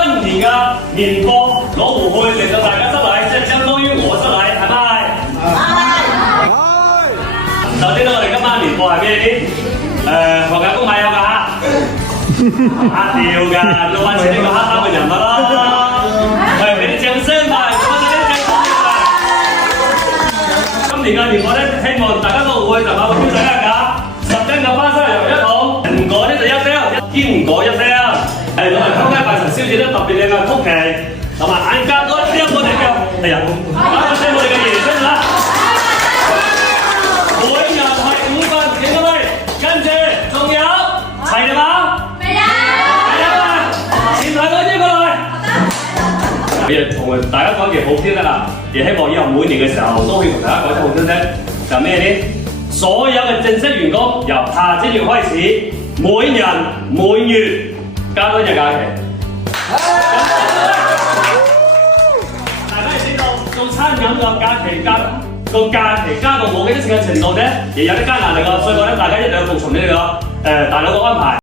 新年嘅年貨攞回去，令到大家失禮，即係相當於我失禮，係咪？係。首先咧，我哋今晚年貨係咩啲？黃家公買有㗎嚇，黑掉㗎，老闆似呢個黑衫嘅人物啦。係俾啲掌聲吧，咁啊啲掌聲啊！今年嘅年貨咧，希望大家都會就買個標準價，10斤嘅花生油1桶，唔改咧就1箱，堅唔改1箱。係同埋香街拜神燒子咧特別靚嘅曲奇，同埋眼加多1個隻腳，係啊，打個聲我哋嘅爺聲啦！每人係5份，幾多位？跟住仲有齊啦嘛？未有。係啊，前排嗰啲過來。也同大家講句好聽得啦，也希望以後每年嘅時候都可以同大家講得好聽聲，就咩呢？所有嘅正式員工由下個月開始，每人每月加多一日假期。大家知道做餐飲嘅假期加到冇幾多時間程度咧，亦有啲艱難嚟㗎，所以講咧，大家一定要服從呢個大佬嘅安排。